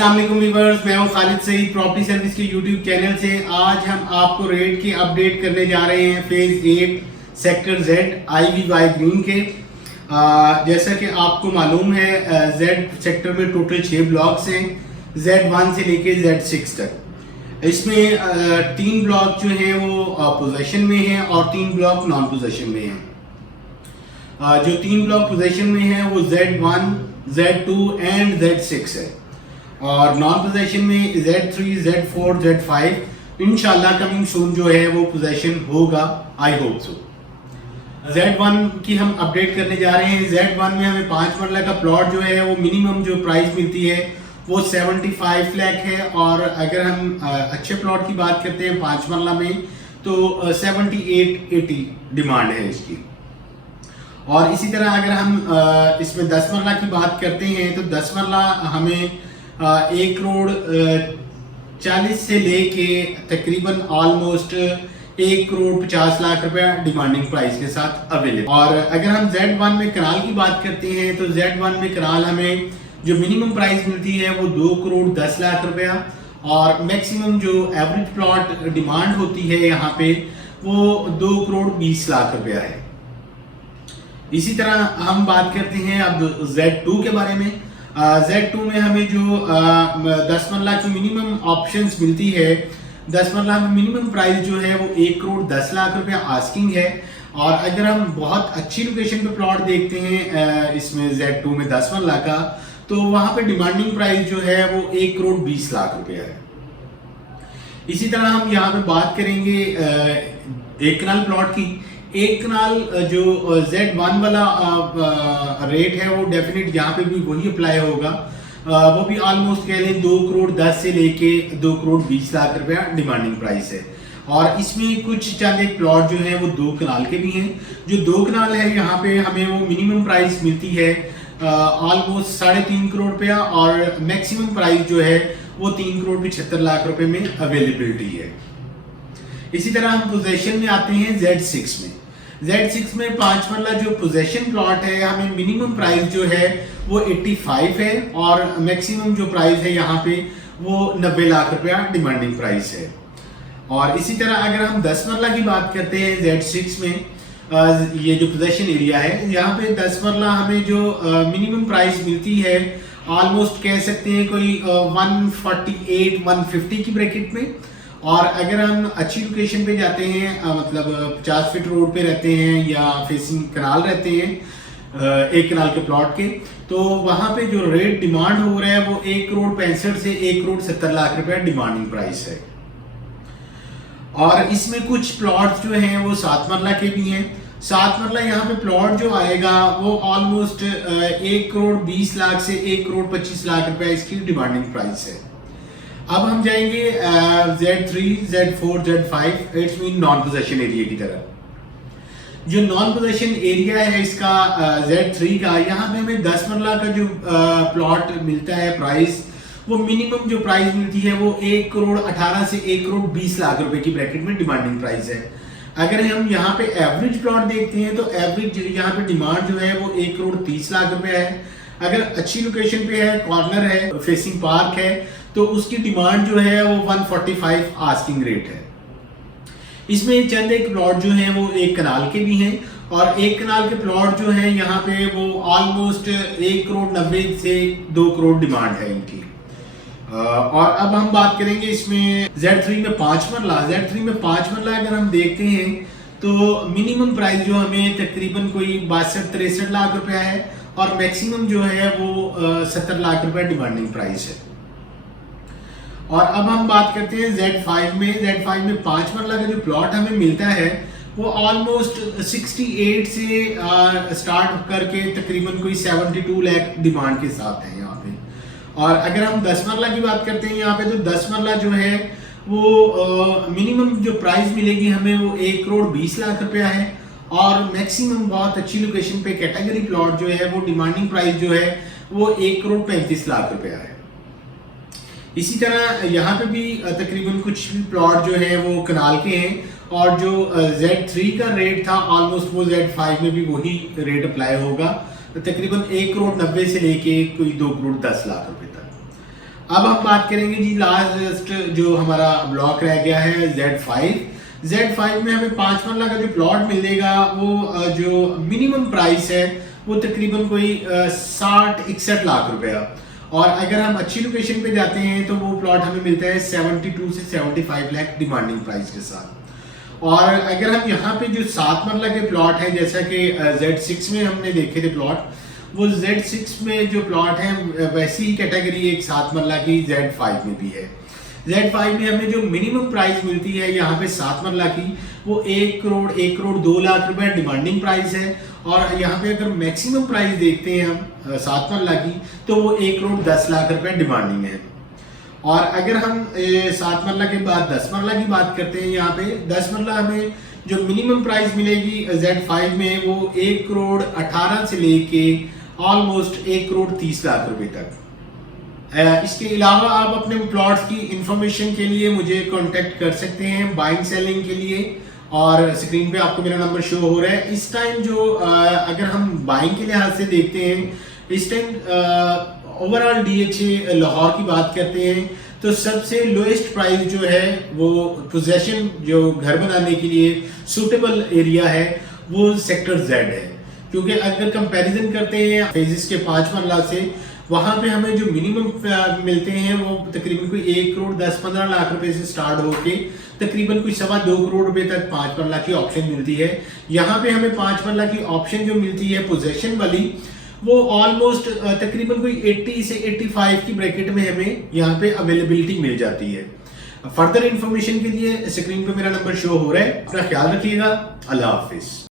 अस्सलाम वालेकुम व्यूअर्स, मैं हूं खालिद सईद प्रॉपर्टी सर्विस के यूट्यूब चैनल से। आज हम आपको रेट की अपडेट करने जा रहे हैं phase 8 sector Z IVY green के। जैसा कि आपको मालूम है, जेड सेक्टर में टोटल 6 ब्लॉक्स हैं, Z1 से लेके Z6 तक। इसमें 3 ब्लॉक जो हैं वो पोजेशन में हैं और 3 ब्लॉक नॉन पोजेशन में हैं। जो 3 ब्लॉक पोजेशन में हैं वो Z1, Z2 एंड Z6 है, और नॉन पोजेशन में Z3, Z4, Z5 इंशाल्लाह कमिंग सून जो है वो पोजेशन होगा, आई होप सो। Z1 की हम अपडेट करने जा रहे हैं। Z1 में हमें 5 मरला का प्लॉट जो है वो मिनिमम जो प्राइस मिलती है वो 75 लाख है, और अगर हम अच्छे प्लॉट की बात करते हैं 5 मरला में तो 78-80 डिमांड है इसकी। और इसी तरह अगर हम इसमें 10 मरला की बात करते हैं तो 10 मरला हमें 1 करोड़ 40 से लेके तकरीबन ऑलमोस्ट 1 करोड़ 50 लाख रुपया डिमांडिंग प्राइस के साथ अवेलेबल। और अगर हम Z1 में कनाल की बात करते हैं तो Z1 में कनाल हमें जो मिनिमम प्राइस मिलती है वो 2 करोड़ 10 लाख रुपया, और मैक्सिमम जो एवरेज प्लॉट डिमांड होती है यहाँ पे वो 2 करोड़ 20 लाख रुपया है। इसी तरह हम बात करते हैं अब Z2 के बारे में। Z2 में हमें जो 10 मरला की मिनिमम ऑप्शंस मिलती है, 10 मरला में मिनिमम प्राइस जो है वो 1 करोड़ 10 लाख रुपया आस्किंग है। और अगर हम बहुत अच्छी लोकेशन पे प्लॉट देखते हैं इसमें Z2 में 10 मरला का, तो वहां पे डिमांडिंग प्राइस जो है वो 1 करोड़ 20 लाख रुपया है। इसी तरह हम यहाँ पे बात करेंगे एक कनाल प्लॉट की। एक कनाल जो Z1 वाला रेट है वो डेफिनेट यहाँ पे भी वही अप्लाई होगा, वो भी ऑलमोस्ट कह लें 2 करोड़ 10 से लेके 2 करोड़ 20 लाख रुपया डिमांडिंग प्राइस है। और इसमें कुछ चंद एक प्लॉट जो है वो 2 कनाल के भी हैं। जो 2 कनाल है यहाँ पे हमें वो मिनिमम प्राइस मिलती है ऑलमोस्ट 3.5 करोड़ रुपया, और मैक्सिमम प्राइस जो है वो 3 करोड़ 75 लाख रुपए में अवेलेबिलिटी है। इसी तरह हम पोजेशन में आते हैं Z6 में। Z6 में 5 मरला जो पोजेशन प्लॉट है हमें मिनिमम प्राइस जो है वो 85 है, और मैक्सिमम जो प्राइस है यहाँ पे वो 90 लाख रुपया डिमांडिंग प्राइस है। और इसी तरह अगर हम 10 मरला की बात करते हैं Z6 में, ये जो पोजेशन एरिया है यहाँ पे 10 मरला हमें जो मिनिमम प्राइस मिलती है ऑलमोस्ट कह सकते हैं कोई 148-150 की ब्रैकेट में। और अगर हम अच्छी लोकेशन पे जाते हैं, मतलब 50 फीट रोड पे रहते हैं या फेसिंग कनाल रहते हैं एक कनाल के प्लॉट के, तो वहां पे जो रेट डिमांड हो रहा है वो 1 करोड़ 65 से 1 करोड़ 70 लाख रुपया डिमांडिंग प्राइस है। और इसमें कुछ प्लॉट जो हैं वो 7 मरला के भी हैं। 7 मरला यहाँ पे प्लॉट जो आएगा वो ऑलमोस्ट 1 करोड़ 20 लाख से 1 करोड़ 25 लाख रुपया इसकी डिमांडिंग प्राइस है। अब हम जाएंगे Z3, Z4, Z5 it's mean non possession area की तरफ। जो नॉन पोजेशन एरिया है इसका Z3 का, यहाँ पे हमें 10 मरला का जो प्लॉट मिलता है प्राइस, वो मिनिमम जो प्राइस मिलती है वो 1 करोड़ 18 से 1 करोड़ 20 लाख रुपए की ब्रैकेट में डिमांडिंग प्राइस है। अगर हम यहाँ पे एवरेज प्लॉट देखते हैं तो एवरेज यहाँ पे डिमांड जो है वो 1 करोड़ 30 लाख रुपए है। अगर अच्छी लोकेशन पे है, कॉर्नर है, फेसिंग पार्क है, तो उसकी डिमांड जो है वो 145 आस्किंग रेट है। इसमें चंद एक प्लॉट जो हैं वो एक कनाल के भी हैं, और एक कनाल के प्लॉट जो हैं यहाँ पे वो ऑलमोस्ट 1 करोड़ 90 से 2 करोड़ डिमांड है इनकी। और अब हम बात करेंगे इसमें Z3 में 5 मरला। Z3 में 5 मरला अगर हम देखते हैं तो मिनिमम प्राइस जो हमें तकरीबन कोई 62-63 लाख रुपया है, और मैक्सिमम जो है वो 70 लाख रुपया डिमांडिंग प्राइस है। और अब हम बात करते हैं Z5 में। Z5 में 5 मरला का जो प्लॉट हमें मिलता है वो ऑलमोस्ट 68 से स्टार्ट करके तकरीबन कोई 72 लाख डिमांड के साथ है यहाँ पे। और अगर हम 10 मरला की बात करते हैं यहाँ पे, तो 10 मरला जो है वो मिनिमम जो प्राइस मिलेगी हमें वो 1 करोड़ 20 लाख रुपया है, और मैक्सिमम बहुत अच्छी लोकेशन पे कैटेगरी प्लॉट जो है वो डिमांडिंग प्राइस जो है वो 1 करोड़ 35 लाख रुपया है। इसी तरह यहाँ पे भी तकरीबन कुछ प्लॉट जो है वो कनाल के हैं, और जो Z3 का रेट था ऑलमोस्ट वो Z5 में भी वही रेट अप्लाई होगा, तो तकरीबन 1 करोड़ 90 से लेके कोई 2 करोड़ 10 लाख रुपए तक। अब हम बात करेंगे जी लास्ट जो हमारा ब्लॉक रह गया है Z5 में हमें 5 मरला का जो प्लॉट मिलेगा वो जो मिनिमम प्राइस है वो तकरीबन कोई 60-61 लाख रुपया, और अगर हम अच्छी लोकेशन पे जाते हैं तो वो प्लॉट हमें मिलता है 72 से 75 लाख डिमांडिंग प्राइस के साथ। और अगर हम यहाँ पे जो 7 मरला के प्लॉट हैं, जैसा कि Z6 में हमने देखे थे प्लॉट, वो Z6 में जो प्लॉट है वैसी ही कैटेगरी एक 7 मरला की Z5 में भी है। Z5 में हमें जो मिनिमम प्राइस मिलती है यहाँ पे 7 मरला की वो 1 करोड़ 2 लाख रुपए डिमांडिंग प्राइस है, और यहाँ पे अगर मैक्सिमम प्राइस देखते हैं हम 7 मरला की तो वो 1 करोड़ 10 लाख रुपए डिमांडिंग है। और अगर हम 7 मरला के बाद 10 मरला की बात करते हैं, यहाँ पे 10 मरला हमें जो मिनिमम प्राइस मिलेगी Z5 में वो 1 करोड़ 18 से लेके ऑलमोस्ट 1 करोड़ 30 लाख रुपए तक। इसके अलावा आप अपने प्लॉट्स की इंफॉर्मेशन के लिए मुझे कांटेक्ट कर सकते हैं बाइंग सेलिंग के लिए, और स्क्रीन पे आपको मेरा नंबर शो हो रहा है। इस टाइम जो अगर हम बाइंग के लिहाज से देखते हैं, इस टाइम ओवरऑल DHA लाहौर की बात करते हैं तो सबसे लोएस्ट प्राइस जो है वो पोजेशन जो घर बनाने के लिए सूटेबल एरिया है वो सेक्टर Z है, क्योंकि अगर कंपैरिजन करते हैं फेजिस के 5 मरला से, वहां पे हमें जो मिनिमम मिलते हैं वो तकरीबन कोई 1 करोड़ 10-15 लाख रुपए से स्टार्ट होके तकरीबन कोई 2.25 करोड़ रुपए तक 5 मरला की ऑप्शन मिलती है। यहाँ पे हमें 5 मरला की ऑप्शन जो मिलती है पोजेशन वाली, वो ऑलमोस्ट तकरीबन कोई 80 से 85 की ब्रैकेट में हमें यहाँ पे अवेलेबिलिटी मिल जाती है। फर्दर इंफॉर्मेशन के लिए स्क्रीन पे मेरा नंबर शो हो रहा है। अपना ख्याल रखिएगा। अल्लाह हाफिज।